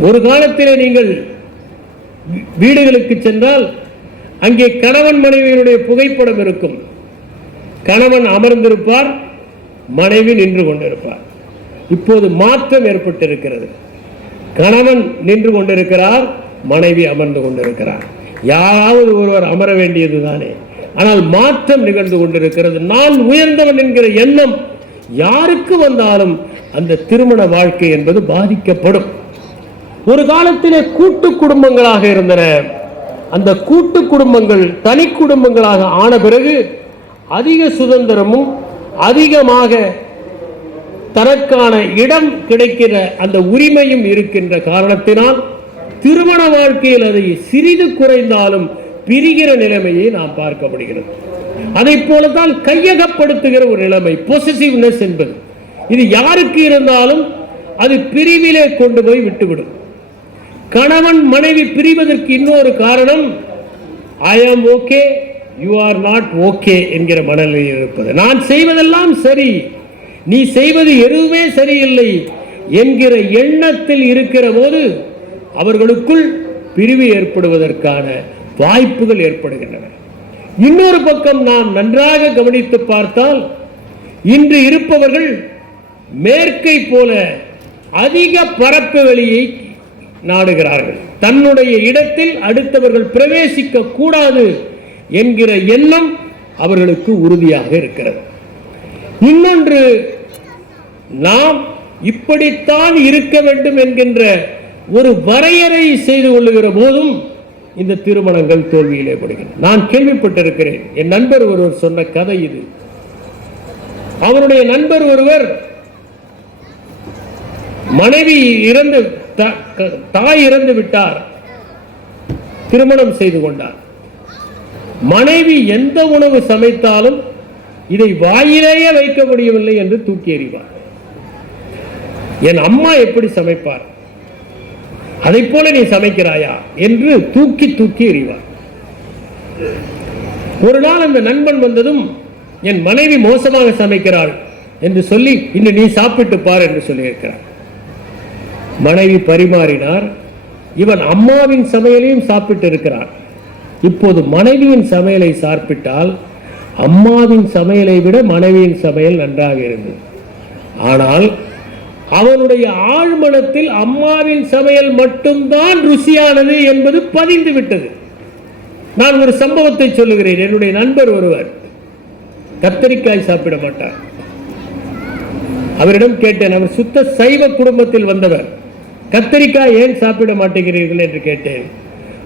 ஒரு காலத்திலே நீங்கள் வீடுகளுக்கு சென்றால் அங்கே கணவன் மனைவியினுடைய புகைப்படம் இருக்கும். கணவன் அமர்ந்திருப்பார் மனைவி நின்று கொண்டிருப்பார். இப்போது மாற்றம் ஏற்பட்டிருக்கிறது. கணவன் நின்று கொண்டிருக்கிறார் மனைவி அமர்ந்து கொண்டிருக்கிறார். யாராவது ஒருவர் அமர வேண்டியது தானே. ஆனால் மாற்றம் நிகழ்ந்து கொண்டிருக்கிறது. நான் உயர்ந்தவன் என்கிற எண்ணம் யாருக்கு வந்தாலும் அந்த திருமண வாழ்க்கை என்பது பாதிக்கப்படும். ஒரு காலத்திலே கூட்டு குடும்பங்களாக இருந்தன. அந்த கூட்டு குடும்பங்கள் தனி குடும்பங்களாக ஆன பிறகு அதிக சுதந்திரமும் அதிகமாக தனக்கான இடம் கிடைக்கிற அந்த உரிமையும் இருக்கின்ற காரணத்தினால் திருமண வாழ்க்கையில் அதை சிறிது குறைந்தாலும் பிரிகிற நிலைமையை நாம் பார்க்க முடிகிறது அதை போலத்தான் கையகப்படுத்துகிற ஒரு நிலைமை பொசிசிவ்னஸ் என்பது. இது யாருக்கு இருந்தாலும் அது பிரிவிலே கொண்டு போய் விட்டுவிடும். கணவன் மனைவி பிரிவதற்கு இன்னொரு காரணம் I am okay you are not okay என்கிற மனநிலையில் இருப்பது. நான் செய்வதெல்லாம் சரி நீ செய்வது எதுவுமே சரியில்லை என்கிற எண்ணத்தில் இருக்கிற போது அவர்களுக்குள் பிரிவு ஏற்படுவதற்கான வாய்ப்புகள் ஏற்படுகின்றன. இன்னொரு பக்கம் நாம் நன்றாக கவனித்து பார்த்தால் இன்று இருப்பவர்கள் மேற்கை போல அதிக பரப்பு வெளியை நாடுகிறார்கள். தன்னுடைய இடத்தில் அடுத்தவர்கள் பிரவேசிக்க கூடாது என்கிற எண்ணம் அவர்களுக்கு உறுதியாக இருக்கிறது. இன்னொன்று நாம் இப்படித்தான் இருக்க வேண்டும் என்கின்ற ஒரு வரையறை செய்து கொள்ளுகிற போதும் இந்த திருமணங்கள் தோல்வியிலே படுகின்றன. நான் கேள்விப்பட்டிருக்கிறேன். என் நண்பர் ஒருவர் சொன்ன கதை இது. அவருடைய நண்பர் ஒருவர் மனைவி இறந்து தாய் இறந்து விட்டார். திருமணம் செய்து கொண்டார். மனைவி எந்த உணவு சமைத்தாலும் இதை வாயிலேயே வைக்க முடியவில்லை என்று தூக்கி எறிவார். என் அம்மா எப்படி சமைப்பார்? அதை போல நீ சமைக்கிறாயா? என்று தூக்கி தூக்கி எறிவார். ஒரு நாள் அந்த நண்பன் வந்ததும் என் மனைவி மோசமாக சமைக்கிறாள் என்று சொல்லி இன்று நீ சாப்பிட்டு பார் என்று சொல்லியிருக்கிறார். மனைவி பரிமாறினார். இவன் அம்மாவின் சமையலையும் சாப்பிட்டு இருக்கிறான் இப்போது மனைவியின் சமையலை சாப்பிட்டால் அம்மாவின் சமையலை விட மனைவியின் சமையல் நன்றாக இருந்தது. ஆனால் அவனுடைய ஆழ்மனத்தில் அம்மாவின் சமையல் மட்டும்தான் ருசியானது என்பது பதிந்து விட்டது. நான் ஒரு சம்பவத்தை சொல்லுகிறேன். என்னுடைய நண்பர் ஒருவர் கத்தரிக்காய் சாப்பிட மாட்டார். அவரிடம் கேட்டேன் அவர் சுத்த சைவ குடும்பத்தில் வந்தவர். கத்தரிக்காய் ஏன் சாப்பிட மாட்டேங்கிறீர்கள் என்று கேட்டேன்.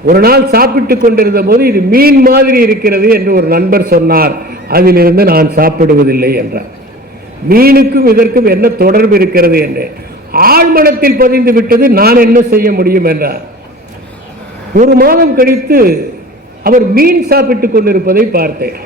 ஒரு நாள் சாப்பிட்டு கொண்டிருந்த போது இது மீன் மாதிரி இருக்கிறது என்று ஒரு நண்பர் சொன்னார். அதிலிருந்து நான் சாப்பிடுவதில்லை என்றார். மீனுக்கும் இதற்கும் என்ன தொடர்பு இருக்கிறது என்றேன் ஆழ்மனத்தில் பதிந்து விட்டது நான் என்ன செய்ய முடியும் என்றார். ஒரு மாதம் கழித்து அவர் மீன் சாப்பிட்டுக் கொண்டிருப்பதை பார்த்தேன்.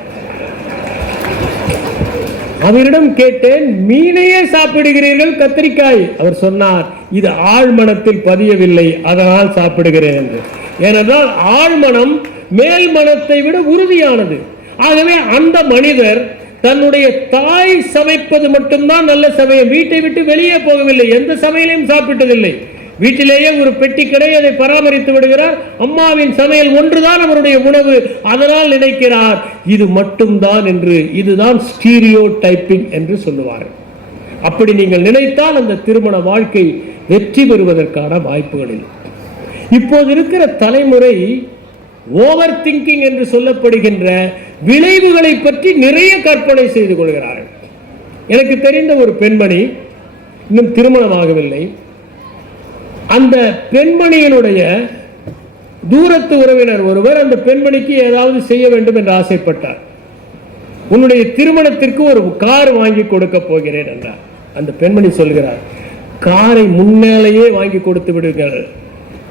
அவரிடம் கேட்டேன் மீனையே சாப்பிடுகிறீர்கள் கத்திரிக்காய். அவர் சொன்னார் இது ஆழ்மனத்தில் பதியவில்லை அதனால் சாப்பிடுகிறேன் என்று. ஏனென்றால் ஆழ்மனம் மேல் மனத்தை விட உறுதியானது. ஆகவே அந்த மனிதர் தன்னுடைய தாய் சமைப்பது மட்டும்தான் நல்ல சமயம். வீட்டை விட்டு வெளியே போகவில்லை எந்த சமையலையும் சாப்பிட்டதில்லை. வீட்டிலேயே ஒரு பெட்டி கடை அதை பராமரித்து விடுகிறார். அம்மாவின் சமையல் ஒன்றுதான் அவருடைய உணவு அதனால் நினைக்கிறார். இது மட்டும்தான் என்று இதுதான் ஸ்டீரியோ டைப்பிங் என்று சொல்லுவார்கள். அப்படி நீங்கள் நினைத்தால் அந்த திருமண வாழ்க்கை வெற்றி பெறுவதற்கான வாய்ப்புகள் இல்லை இப்போது இருக்கிற தலைமுறை ஓவர் திங்கிங் என்று சொல்லப்படுகின்ற விளைவுகளை பற்றி நிறைய கற்பனை செய்து கொள்கிறார்கள். எனக்கு தெரிந்த ஒரு பெண்மணி இன்னும் திருமணமாகவில்லை. அந்த பெண்மணியினுடைய தூரத்து உறவினர் ஒருவர் அந்த பெண்மணிக்கு ஏதாவது செய்ய வேண்டும் என்று ஆசைப்பட்டார். உன்னுடைய திருமணத்திற்கு ஒரு கார் வாங்கி கொடுக்க போகிறேன் என்றார். அந்த பெண்மணி சொல்கிறார் காரை முன்னாலேயே வாங்கி கொடுத்து விடுங்கள்.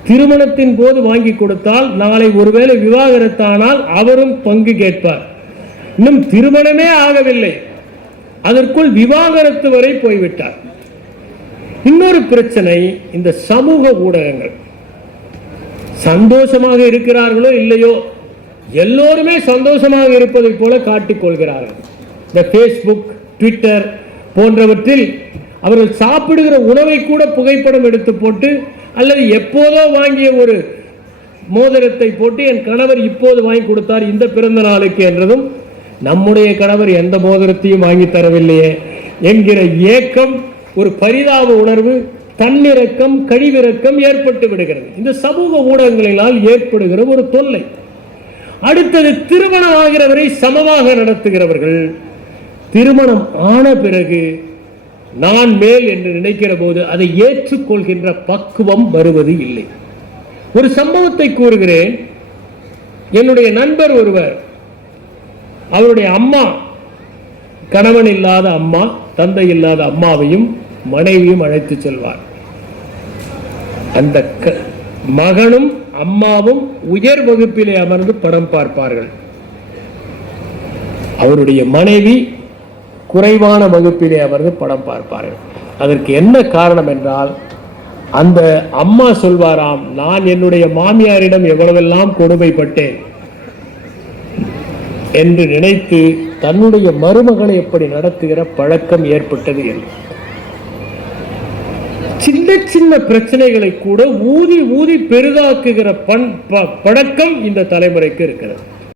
திருமணத்தின் போது வாங்கி கொடுத்தால் நாளை ஒருவேளை விவாகரத்தானால் அவரும் பங்கு கேட்பார். இன்னும் திருமணமே ஆகவில்லை. அதற்குள் விவாகரத்து வரை போய்விட்டார். இன்னொரு பிரச்சனை இந்த சமூக ஊடகங்கள். சந்தோஷமாக இருக்கிறார்களோ இல்லையோ எல்லோருமே சந்தோஷமாக இருப்பதை போல காட்டிக் கொள்கிறார்கள். இந்த ஃபேஸ்புக் ட்விட்டர் போன்றவற்றில் அவர்கள் சாப்பிடுகிற உணவை கூட புகைப்படம் எடுத்து போட்டு அல்லது எப்போதோ வாங்கிய ஒரு மோதிரத்தை போட்டு என் கணவர் இப்போது வாங்கி கொடுத்தார் இந்த பிறந்த நாளுக்கு என்றதும் நம்முடைய கணவர் எந்த மோதிரத்தையும் வாங்கி தரவில்லையே என்கிற ஏக்கம் ஒரு பரிதாப உணர்வு தன்னிறக்கம் கழிவிறக்கம் ஏற்பட்டு விடுகிறது. இந்த சமூக ஊடகங்களினால் ஏற்படுகிற ஒரு தொல்லை. அடுத்தது திருமணம் ஆகிறவரை சமமாக நடத்துகிறவர்கள். திருமணம் ஆன பிறகு நான் மேல் என்று நினைக்கிற போது அதை ஏற்றுக்கொள்கின்ற பக்குவம் வருவது இல்லை. ஒரு சம்பவத்தை கூறுகிறேன். என்னுடைய நண்பர் ஒருவர் அவருடைய அம்மா கணவன் இல்லாத அம்மா தந்தை இல்லாத அம்மாவையும் மனைவியும் அழைத்து செல்வார். அந்த க- மகனும் அம்மாவும் உயர் வகுப்பிலே அமர்ந்து படம் பார்ப்பார்கள். அவருடைய மனைவி குறைவான வகுப்பிலே அமர்ந்து படம் பார்ப்பார்கள். அதற்கு என்ன காரணம் என்றால் அந்த அம்மா சொல்வாராம் நான் என்னுடைய மாமியாரிடம் எவ்வளவெல்லாம் கொடுமைப்பட்டேன் என்று நினைத்து தன்னுடைய மருமகளை எப்படி நடத்துகிற பழக்கம் ஏற்பட்டது என்று. சின்ன சின்ன பிரச்சனைகளை கூட ஊதி ஊதி பெரிதாக்குகிற பண் ப- பழக்கம் இந்த தலைமுறைக்கு இருக்கிறது.